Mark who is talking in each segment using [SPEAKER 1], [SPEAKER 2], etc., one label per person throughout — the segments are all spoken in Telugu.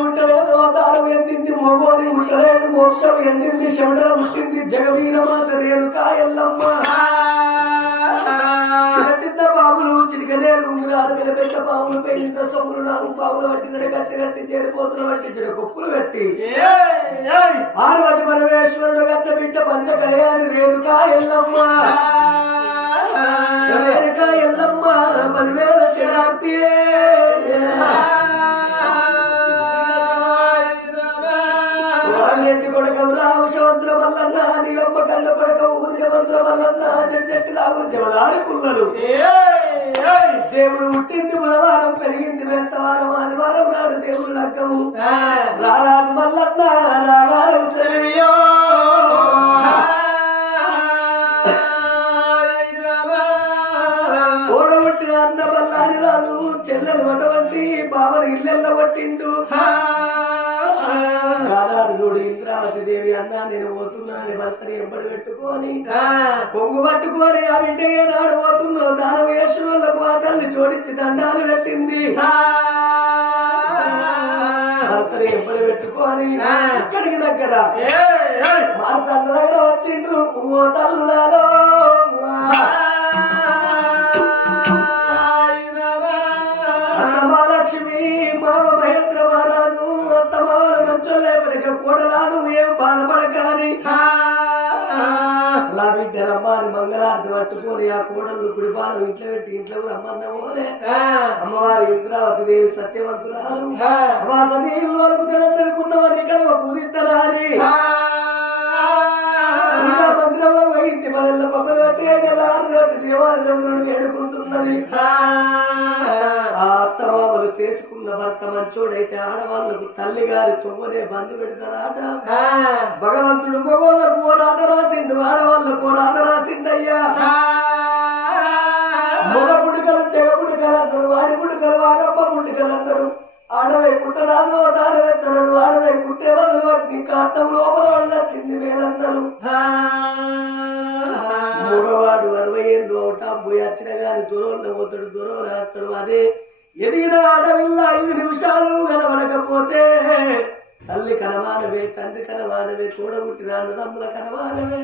[SPEAKER 1] ఉండలేదు అవతారం ఎందింది మగోని ఉండలేదు మోక్షం ఎందింది శవడల పుట్టింది జగవీర మాత రేణుకా ఎల్లమ్మ. చిన్న పాములు చిలికనేరు ఉంగురాలు పెద్ద పెద్ద పాములు పెళ్ళిన సొమ్ములు నాలుగు పాములు వట్టి కట్టి కట్టి చేరిపోతున్న వట్టి చెడు కొప్పులు కట్టి పార్వతి పరమేశ్వరుడు గట్ట బిడ్డ పంచ కళ్యాణి రేణుకా ఎల్లమ్మ. రేణుకా ఎల్లమ్మ పదివేల శరార్థి వల్లన్న చెట్టు లాగులు జవదారి పుల్లలు దేవుడు పుట్టింది బుధవారం పెరిగింది వేస్తవారం ఆదివారం నాడు దేవుడు లగ్గము రారాజు మల్లన్న రాగారం సెలవియో. అన్న బల్లాని రాదు చెల్లెలు అటువంటి బావని ఇల్లెల్ల కొట్టిండు రారాజు చూడు ఇంద్రావతి దేవి అన్న నేను పోతున్నాను భర్తని ఎంబడి పెట్టుకొని కొంగు పట్టుకొని ఆ బిడ్డ ఏనాడు పోతుందో దానం వేసిన వాళ్ళకు ఆ తల్లి జోడించి దండాలు పెట్టింది భర్తని ఎంబడి పెట్టుకొని ఇక్కడికి దగ్గర మార్తండ దగ్గర వచ్చిండ్రు. ఓ తల్లులలో రమ్మాని మంగళారతి పట్టుకొని ఆ కూడలు కుడిపాలం ఇంట్లో పెట్టి ఇంట్లో రమ్మన్నమోనే అమ్మవారి ఇంద్రావతి దేవి సత్యవంతురాలు. సతీలు వరకు తెలందరుకున్నవని ఇక్కడ పూజిత్తరాని పూజా కొబ్బరి పట్టి ఆరు పట్టి దేవాలయంలో ఏడుకుంటున్నది. ఆ. అత్తమామలు చేసుకున్న భర్త మంచోడైతే ఆడవాళ్ళకు తల్లి గారి తొమ్మనే బంధు పెడతారాట. భగవంతుడు మగోళ్ళకు ఓ రాత రాసిండు ఆడవాళ్ళకు ఓ రాత రాసిండయ్యా. ఆడదై పుట్టరాదు దానవెత్తరు ఆడదై పుట్టే బదులు వాటిని కాటం లోపల వచ్చింది వేలందరూ మగవాడు అరవై ఏళ్ళు ఒకటా పోయి వచ్చిన గాని దూరంలో పోతాడు దూరం రాస్తాడు. అదే ఎదిగిన ఆడవిల్ల ఐదు నిమిషాలు కనబడకపోతే తల్లి కనవానవే తండ్రి కనవానవే తోడబుట్టిన అన్నదమ్ముల కనవానవే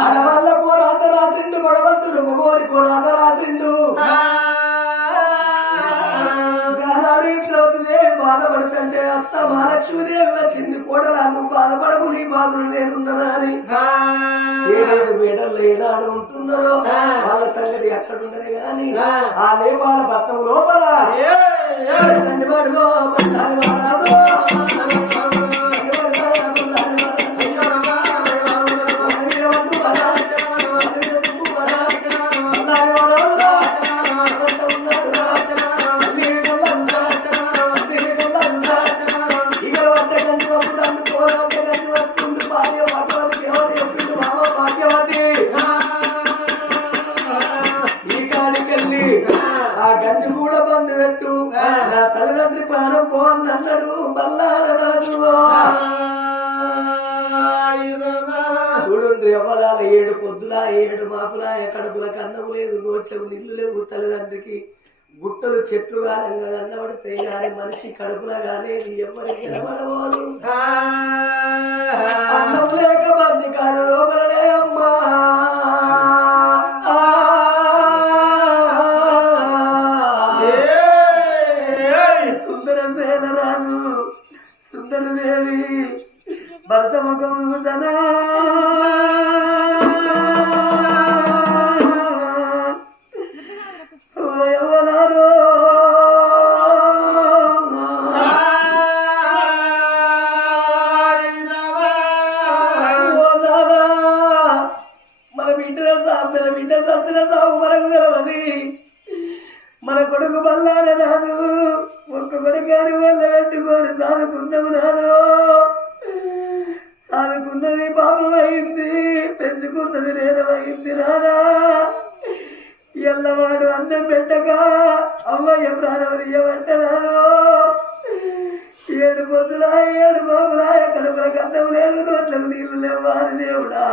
[SPEAKER 1] ఆడవాళ్ళ కోరాత రాసిండు భగవంతుడు మగోరి కోరాత రాసిండు. బాధపడుతుంటే అత్త మహాలక్ష్మీదేవి వచ్చింది కోడలా నువ్వు బాధపడకు నీ బాధలు నేనున్నానా అని. మేడల్లో ఏనాడు ఉంటున్నారో వాళ్ళ సంగతి ఎక్కడ ఉండదు గాని ఆ నేపాల పట్టణం లోపల తండ్రి తల్లిదండ్రి ప్రాణం పోని అన్నాడు బల్లాడ రాజు చూడండి అవ్వలాల ఏడు పొద్దుల ఏడు మాపుల కడుపుల కన్నము లేదు నోట్లకు నీళ్ళు లేవు తల్లిదండ్రికి. గుట్టలు చెట్లు కాలంగా కన్నబడితే కానీ మనిషి కడుపుల కానీ ఎవరికి కనబడబోదు. అన్నం లేక మంది కాని లోపలనే అమ్మా భర్త సదా నోట్లకు లేదు నోట్లకు నీళ్ళు లేవు అని దేవుడా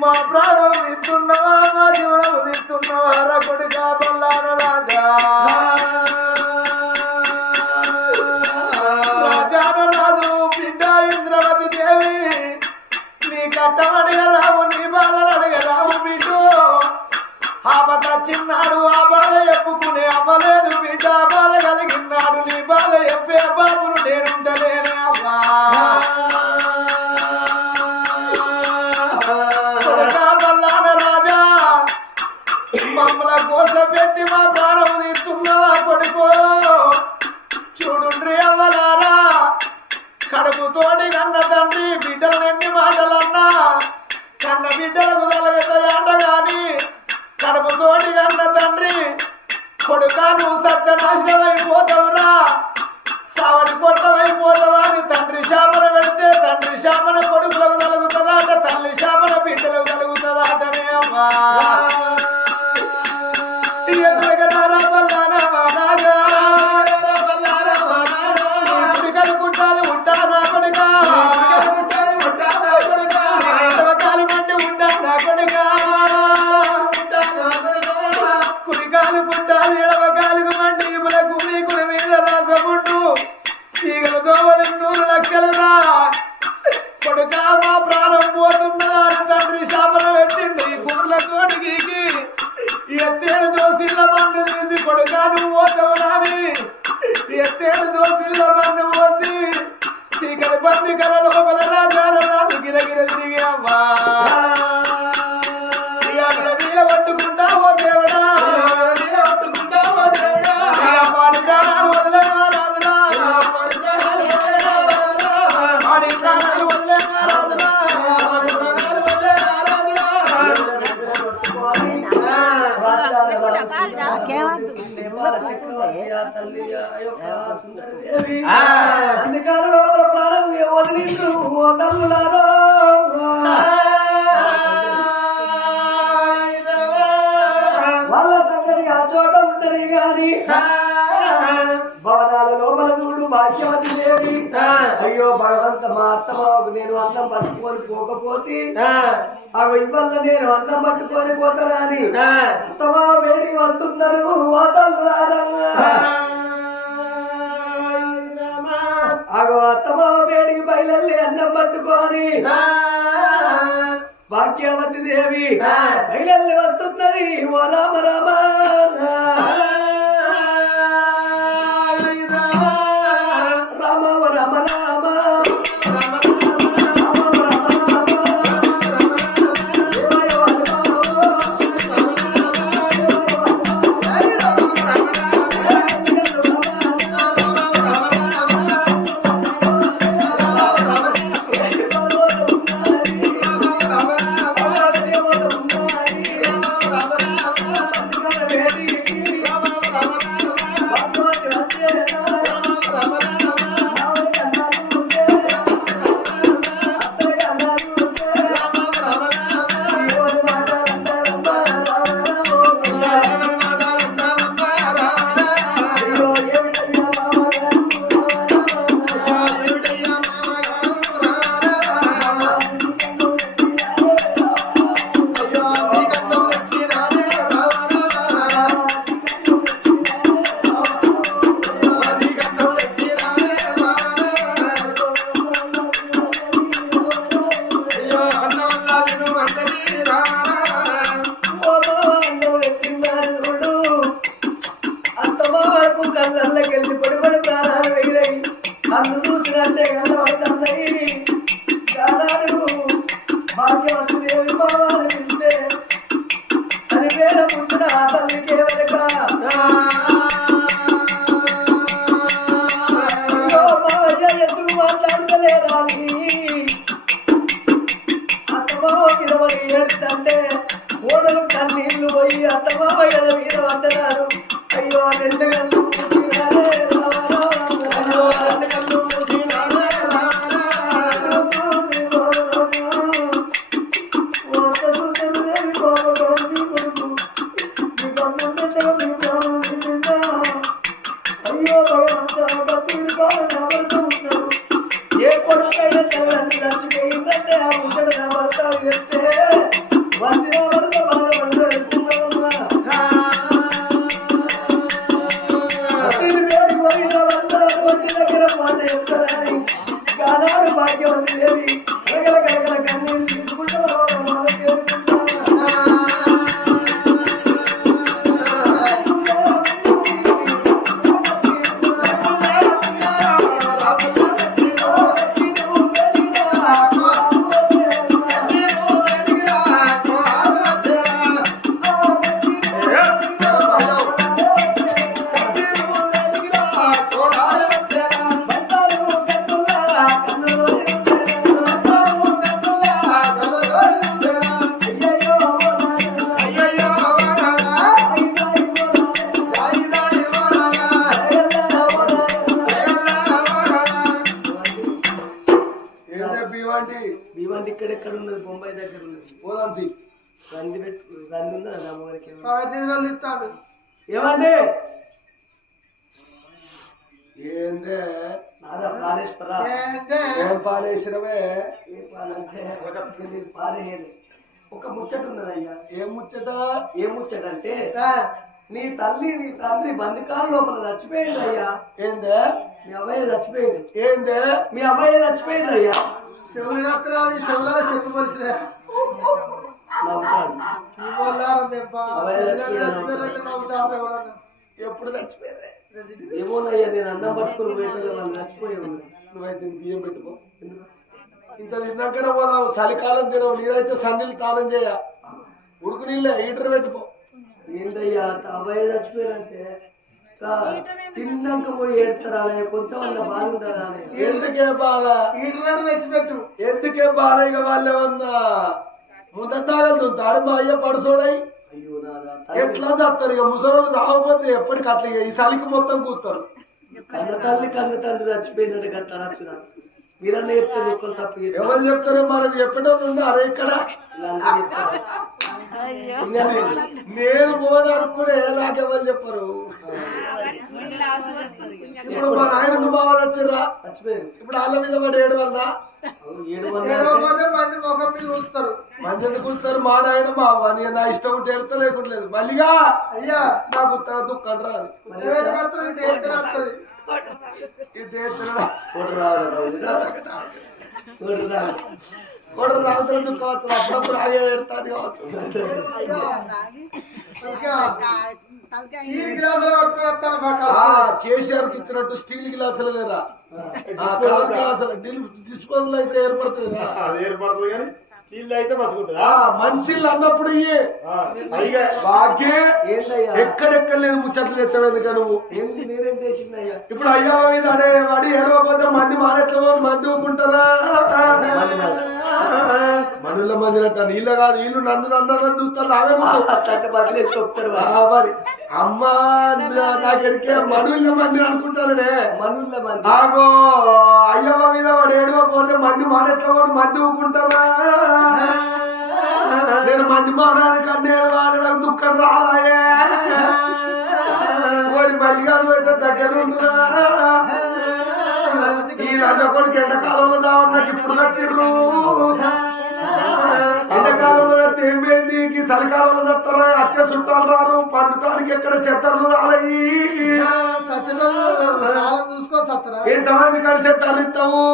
[SPEAKER 2] మా ప్రాణం తిత్తున్నవా మా జీవనం తిత్తున్నవా రా కొడుక తోటి అన్న తండ్రి కొడుక నువ్వు సత్యనాశనం అయిపోతావురా సావడి కొట్టమైపోతావా అని తండ్రి శాపన పెడితే
[SPEAKER 3] తండ్రి శాపన కొడుకులకు తలుగుతుందా అంటే తల్లి శాపన బిడ్డలకు తలుగుతుందా అంటనే అమ్మా.
[SPEAKER 1] అందుకాల లోపల ప్రాణం వదిలిండు ఓ తల్లులారో వాళ్ళ సంగతి ఆ చోట ఉంటది గాని భవనాల లోపల చూడు భాగ్యవతి భగవంత మా నేను అన్నం పట్టుకొని పోకపోతే అవి ఇవల్ల నేను అన్నం పట్టుకొని పోతానని అత్తమా వేడికి వస్తున్నారు ఓ తల్లులారమ్మా అగో అత్తమా వేడికి బయలల్లి అన్నం పట్టుకొని భాగ్యవతి దేవి బయలల్లి వస్తున్నది. ఓ రామ రామ. భీమండి ఇక్కడెక్కడ ఉన్నది? బొంబాయి దగ్గర ఉన్నది.
[SPEAKER 3] పోదంతి.
[SPEAKER 1] రంది పెట్టు రంది మొగనికి
[SPEAKER 3] పదహైదు రోజులు ఇస్తాను
[SPEAKER 1] ఏమండి?
[SPEAKER 3] ఏందే?
[SPEAKER 1] నాదా ప్రాణేశ్వర
[SPEAKER 3] ఏందే? ఏం పాలేసినవే
[SPEAKER 1] ఏ పాలంటే ఇది పాలేయదు ఒక ముచ్చట ఉన్నదయ్యా.
[SPEAKER 3] ఏం ముచ్చట?
[SPEAKER 1] ఏ ముచ్చట అంటే నీ తల్లి నీ తండ్రి బందికాల లోపల చచ్చిపోయింది అయ్యా
[SPEAKER 3] ఏందే?
[SPEAKER 1] మీ అబ్బాయి చచ్చిపోయింది
[SPEAKER 3] ఏందే?
[SPEAKER 1] మీ అబ్బాయి చచ్చిపోయింది అయ్యా
[SPEAKER 3] చెవులు రాత్రి చెవులలో చెప్పు కలిసిలే
[SPEAKER 1] నవ్వుతాడు.
[SPEAKER 3] ఎప్పుడు చచ్చిపోయారే?
[SPEAKER 1] ఏమోనయ్యా నేను అన్నం పట్టుకుని వాళ్ళు
[SPEAKER 3] నువ్వైతే బియ్యం పెట్టుకో. ఇంత తిన్నాకనే పోదాం చలికాలం తినవు. నీరైతే సన్నీళ్ళు తానం చేయ. ఉడుకు నీళ్ళే హీటర్ పెట్టుకో.
[SPEAKER 1] ఏంటయ్యా అబ్బాయి చచ్చిపోయారంటే తిన్నాక పోయి ఏడుస్తారా? కొంచెం అన్న బాగుంటారా
[SPEAKER 3] ఎందుకే బాధ?
[SPEAKER 4] ఈటలను తెచ్చిపెట్టు?
[SPEAKER 3] ఎందుకే బాధ? ఇక వాళ్ళేమన్నా ముందు తాడు మా అయ్య పడుసోడై.
[SPEAKER 1] అయ్యో నాదా
[SPEAKER 3] ఎట్లా చేస్తారు? ఇక ముసలోళ్ళు తాగకపోతే ఎప్పటికి అట్లా ఇక ఈ చలికి మొత్తం కూతారు
[SPEAKER 1] కన్న తల్లి కన్న తండ్రి చచ్చిపోయినట్టు కదా అనొచ్చు నాకు మీరన్నా చెప్తే ఒక్కరు తప్పి
[SPEAKER 3] ఎవరు చెప్తారో మనకు చెప్పడం ఉన్నారు ఇక్కడ. నేను పోవడానికి కూడా నాకెవరు చెప్పరు. ఇప్పుడు మా నాయన వచ్చిర్రా.
[SPEAKER 1] చచ్చిపోయారు
[SPEAKER 3] ఇప్పుడు వాళ్ళ మీద పడి ఏడు వల్ల
[SPEAKER 1] మంది
[SPEAKER 4] ముఖం మీద ఉంచుతారు
[SPEAKER 3] మంచిది కూస్తారు మా నాయన మా అవ్వ. నా ఇష్టం ఉంటే ఎడతా లేకుండా లేదు. మళ్ళీగా
[SPEAKER 4] అయ్యా.
[SPEAKER 3] నాకు దుఃఖం రాదు. ఇది ఎత్తురా. అప్పుడప్పుడు ఆగే ఎడతాది కావచ్చు.
[SPEAKER 4] మంచిగా స్టీల్ గ్లాసులు పట్టుకుని వస్తాను బాగా
[SPEAKER 3] ఆ, కేసీఆర్కి ఇచ్చినట్టు స్టీల్ గ్లాసులు లేరా? గ్లాసులు. డిస్పోజల్ అయితే ఏర్పడుతుంది.
[SPEAKER 5] అది ఏర్పడుతుంది కానీ
[SPEAKER 3] అన్నప్పుడు ఎక్కడెక్కడ లేని ముచ్చట్లు ఎత్తావు ఎందుకు నువ్వు? ఇప్పుడు అయ్యా మీద అడే వాడి ఏడవకపోతే మంది మానట్లు మంది ఊపుకుంటారా? మనుల అంట నీళ్ళ కాదు వీళ్ళు నన్ను నన్ను చూస్తారు మరి. అమ్మ నాకెరికే మనుల మంది
[SPEAKER 1] మంది
[SPEAKER 3] ఆగో అయ్యమ్మ మీద వాడు ఏడవకపోతే మంది మానట్ల వాడు మంది ఊపుకుంటారా నేను మంది మానడానికి అన్నే వాడు నాకు దుఃఖం రావాయే. వారి మధ్యకాలం అయితే దగ్గర ఉంటున్నా రాజా కొడుకు ఎండాకాలంలో దావని నాకు ఇప్పుడు నచ్చిర్రు ఎండాకాలంలో తేమేంది ఈ చలికాలంలో తత్తారా అచ్చే చుట్టాలు రారు. పండుతానికి ఎక్కడ చెత్తర్లు రాలయి.
[SPEAKER 4] సత్యనారాయణ చూసుకొని సత్తరా
[SPEAKER 3] ఎంతమంది కలిసి తల్లిస్తాము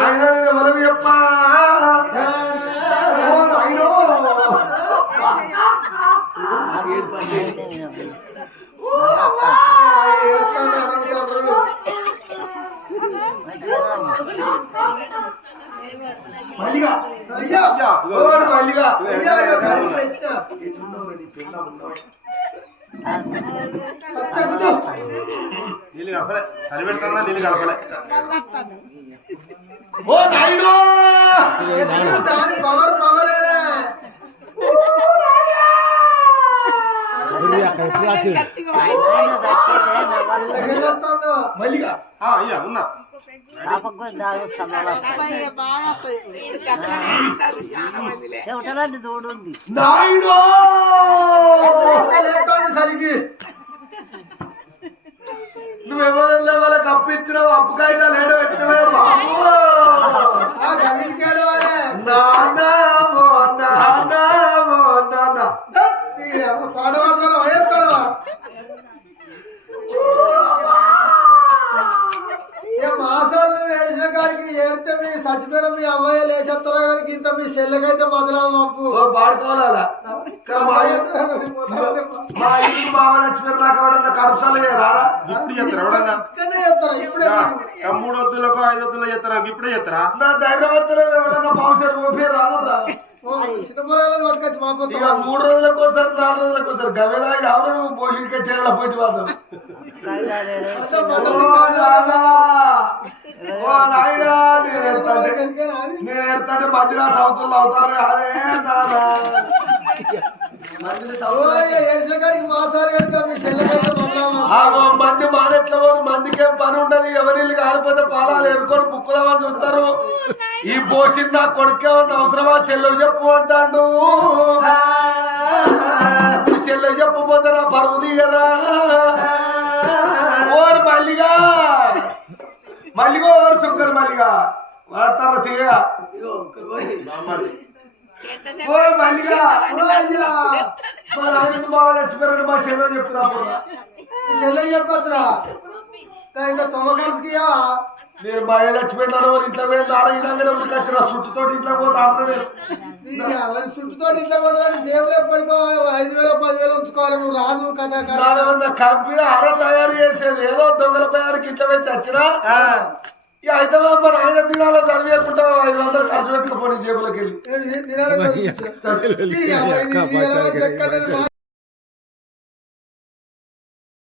[SPEAKER 3] ఆయన ఎవరికి చెప్పా? ఓ నాయనో. మల్లిగా. మల్లిగా.
[SPEAKER 5] నీళ్ళు కలపలే. సరి పెడతా నీళ్ళు కలపలే.
[SPEAKER 3] ఓ నాయనో
[SPEAKER 4] ఎత్తుకున్న దాని పవర్ పవరేనే ఎలాగెళ్తాను?
[SPEAKER 3] మల్లిగా
[SPEAKER 5] ఆ, అయ్యా ఉన్నా.
[SPEAKER 3] నాయనో
[SPEAKER 4] ఎలాగెళ్తాను సరికి.
[SPEAKER 3] నువ్వెవరన్నా వాళ్ళకి అప్పించినావు అప్పు కాగితాలు ఏడబెట్టినవే బాబు? నాన్న ఓ నాన్న
[SPEAKER 4] దత్తి, అమ్మ పాడవాడుతాను వయర్తాను ఏ మాసాలు నువ్వు ఏడిచిన కాడికి ఏడితే మీ చచ్చిపోయిన మీ అమ్మాయి లేచేస్తారా కానీ చెల్లెకైతే మొదలవ
[SPEAKER 3] ఓ పాడుకోవాలా మా ఇంటికి బాగా నచ్చిపోయారు నాకు ఎవడన్నా కరప్సాలు రారా?
[SPEAKER 5] ఇప్పుడు ఎవడన్నా? యా, మూడు వద్దులకు ఐదు వద్దులకు చేస్తారా? ఇప్పుడే చేస్తారా?
[SPEAKER 3] నా ధైర్యం వస్తలేదు ఎవడన్నా పావుసారి ఓపే రాదా ఇక మూడు రోజులకు ఒకసారి నాలుగు రోజులకు ఒకసారి గవేదాగి ఎవరు నువ్వు భోజనకే చేయాల పోటీ వాళ్ళు నేను ఎడతాంటే మధ్యలో సౌతుల్లో అవుతారు. అదే మంది మానెట్ల మందికేం పని ఉండదు. ఎవరిల్లు కాలిపోతే పాలాలు ఎరుకొని బుక్కులమని చూస్తారు ఈ పోసి నా కొడుకే ఉన్న అవసరమా? చెల్లెవు చెప్పు అంటాడు. చెల్లెవు చెప్పపోతే నా పరువు తీయరా? ఓరు మల్లిగా. మల్లిగో ఓరు సుక్కరు మల్లిగా. వాడతారా తీయ
[SPEAKER 5] బామ్మది
[SPEAKER 3] ఓ మల్లిగా ఓ అయ్యా మా నాయన మా చెప్తున్నా
[SPEAKER 4] ఈ చెల్లెకి చెప్పొచ్చురా? ఇంకా తొమ్మ కలిసికి
[SPEAKER 3] నేను మా చచ్చిపోయినాను వాళ్ళ ఇంట్లో పోయి నారాయణ వచ్చిన సుట్టుతోటి ఇంట్లో పోతే ఆడలేదు
[SPEAKER 4] మరి చుట్టుతో ఇంట్లో వదలండి జేబులు ఎప్పటికో ఐదు వేలు పదివేలు ఉంచుకోవాలి. నువ్వు రాజు కదా
[SPEAKER 3] కంపెనీ ఆర తయారు చేసేది. ఏదో దొంగల పేరుకి ఇంట్లో పోయి తెచ్చినా ఇక అయితే మా నాయన దినాలో చదివేయకుండా ఐదు వందలు ఖర్చు పెట్టుకుపోయి జేబులోకి వెళ్ళి